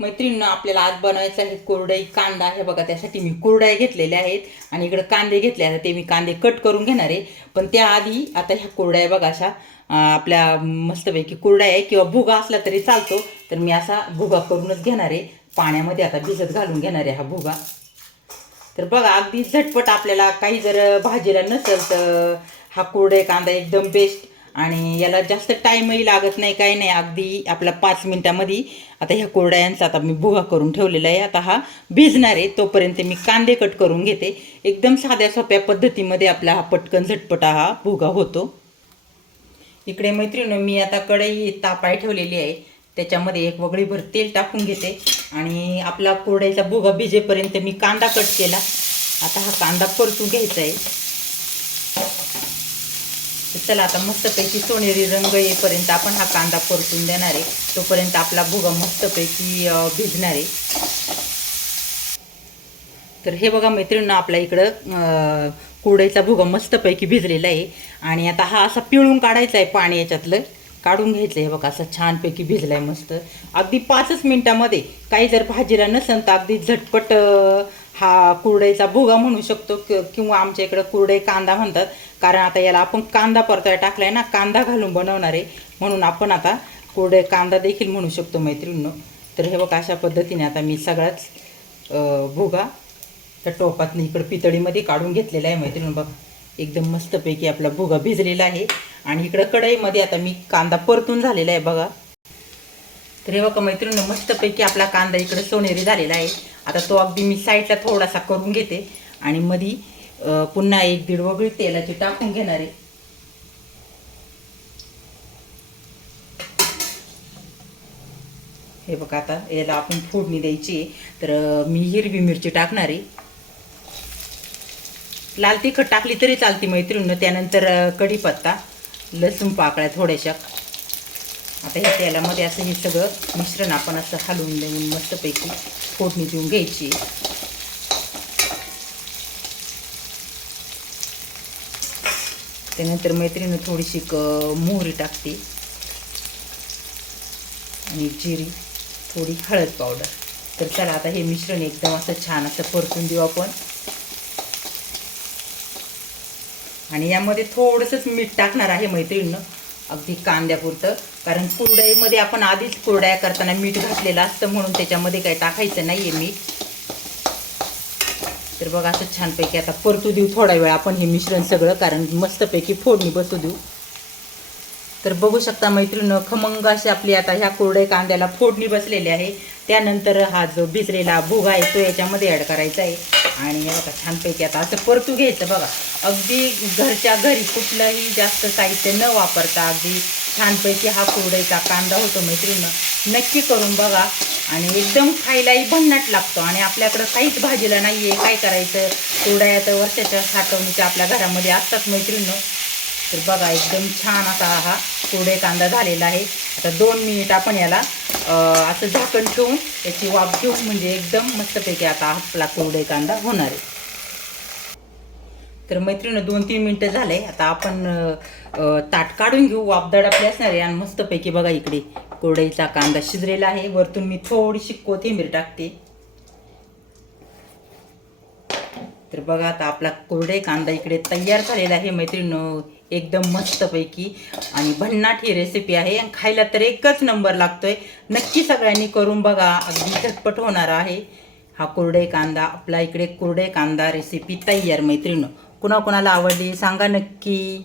मैत्रिणींनो, आपल्याला आज बनवायचं आहे कुरडई कांदा. हे बघा, त्यासाठी मी कुरड्या घेतलेल्या आहेत आणि इकडे कांदे घेतले आहेत. ते मी कांदे कट करून घेणार आहे. पण त्याआधी आता ह्या कुरड्या बघा अशा आपल्या मस्तपैकी कुरड्या आहे किंवा भुगा असला तरी चालतो. तर मी असा भुगा करूनच घेणार आहे. पाण्यामध्ये आता भिजत घालून घेणार आहे हा भुगा. तर बघा, अगदी झटपट, आपल्याला काही जर भाजीला नसेल तर हा कुरडई कांदा एकदम बेस्ट. आणि याला जास्त टाईमही लागत नाही, काही नाही, अगदी आपला 5 मिनिटामध्ये. आता ह्या कुरड्यांचा आता मी भुगा करून ठेवलेला आहे. आता हा भिजणार आहे, तोपर्यंत मी कांदे कट करून घेते. एकदम साध्या सोप्या पद्धतीमध्ये आपला हा पटकन झटपटा हा भुगा होतो. इकडे मैत्रिणी, मी आता कढई तापाय ठेवलेली आहे. त्याच्यामध्ये एक वगळीभर तेल टाकून घेते आणि आपला कुरडईचा भुगा भिजेपर्यंत मी कांदा कट केला. आता हा कांदा परतून घ्यायचा आहे. चला, आता मस्तपैकी सोनेरी रंग येईपर्यंत आपण हा कांदा परतून देणार आहे. तोपर्यंत आपला भुगा मस्तपैकी भिजणार आहे. तर हे बघा मैत्रिणींना, आपल्या इकडं कुरडईचा भुगा मस्तपैकी भिजलेला आहे. आणि आता हा असा पिळून काढायचा आहे, पाणी याच्यातलं काढून घ्यायचं आहे. बघा, असं छानपैकी भिजला आहे मस्त. अगदी 5च मिनिटामध्ये. काही जर भाजीला नसेल तर अगदी झटपट हा कुरडईचा भुगा म्हणू शकतो, किंवा आमच्या इकडं कुरडई कांदा म्हणतात. कारण आता याला आपण कांदा परताय टाकलाय ना, कांदा घालून बनवणार आहे, म्हणून आपण आता कुरडई कांदा देखील म्हणू शकतो मैत्रिणींनो. तर हे बघा, अशा पद्धतीने आता मी सगळाच भुगा त्या टोपातनं इकडं पितळीमध्ये काढून घेतलेला आहे मैत्रिणींनो. बघा, एकदम मस्तपैकी आपला भुगा भिजलेला आहे. आणि इकडं कढईमध्ये आता मी कांदा परतून झालेला आहे बघा. तर हे बघा मैत्रिणींनो, मस्तपैकी आपला कांदा इकडे सोनेरी झालेला आहे. आता तो अगदी मी साईडला थोडासा करून घेते आणि मध्ये पुन्हा 1-1.5 वगळी तेलाची टाकून घेणार आहे. हे बघा, आता याला आपण फोडणी द्यायची. तर मी हिरवी मिरची टाकणार आहे. लाल तिखट टाकली तरी चालते मैत्रिणींनो. त्यानंतर कढीपत्ता, लसूण पाकळ्या थोड्याशा. आता हे तेलामध्ये असं हे सगळं मिश्रण आपण असं हलवून देऊन मस्तपैकी फोडणी देऊन घ्यायची. त्यानंतर मैत्रिणी थोडीशी मोहरी टाकते आणि जिरी, थोडी हळद पावडर. तर चला, आता हे मिश्रण एकदम असं छान असं परतून देऊ आपण. आणि यामध्ये थोडंसंच मीठ टाकणार आहे मैत्रिणींनो, अगदी कांद्यापुरतं. कारण कुरडईमध्ये आपण आधीच कुरड्या करताना मीठ घातलेलं असतं, म्हणून त्याच्यामध्ये काही टाकायचं नाही आहे मीठ. तर बघा, असं छानपैकी आता परतू देऊ थोडा वेळ आपण हे मिश्रण सगळं, कारण मस्तपैकी फोडणी बसू देऊ. तर बघू शकता मैत्रिणींनो, खमंग अशी आपली आता ह्या कुरडई कांद्याला फोडणी बसलेली आहे. त्यानंतर हा जो भिजलेला भुगा आहे तो याच्यामध्ये ॲड करायचा आहे. आणि हे बघा, छानपैकी आता असं परतू घ्यायचं. बघा, अगदी घरच्या घरी कुठलंही जास्त साहित्य न वापरता अगदी छानपैकी हा कुरडईचा कांदा होतो मैत्रिणींनो. नक्की करून बघा. आणि एकदम खायलाही भन्नाट लागतो. आणि आपल्याकडं काहीच भाजीला नाही आहे, काय करायचं, कुरड्या तर वर्षाच्या साठवणीच्या आपल्या घरामध्ये असतात मैत्रिणींनो. तर बघा, एकदम छान असा हा कुरडई कांदा झालेला आहे. आता 2 मिनिट आपण याला असं झाकण ठेवून याची वाफ घेऊ, म्हणजे एकदम मस्तपैकी आता आपला कुरडई कांदा होणार आहे. तर मैत्रिणी 2-3 मिनटं झाले. आता आपण ताट काढून घेऊ. वाफ दडपली असणार आहे. आणि मस्तपैकी बघा, इकडे कुरडईचा कांदा शिजलेला आहे. वरतून मी थोडीशी कोथिंबीर टाकते. तर बघा, आता आपला कुरडई कांदा इकडे तयार झालेला आहे मैत्रिणींनो, एकदम मस्तपैकी. आणि भन्नाट ही रेसिपी आहे आणि खायला तर एकच नंबर लागतोय. नक्की सगळ्यांनी करून बघा, अगदी झटपट होणार आहे हा कुरडई कांदा. आपला इकडे कुरडई कांदा रेसिपी तयार मैत्रिणींनो. कुणाकुणाला आवडली सांगा नक्की.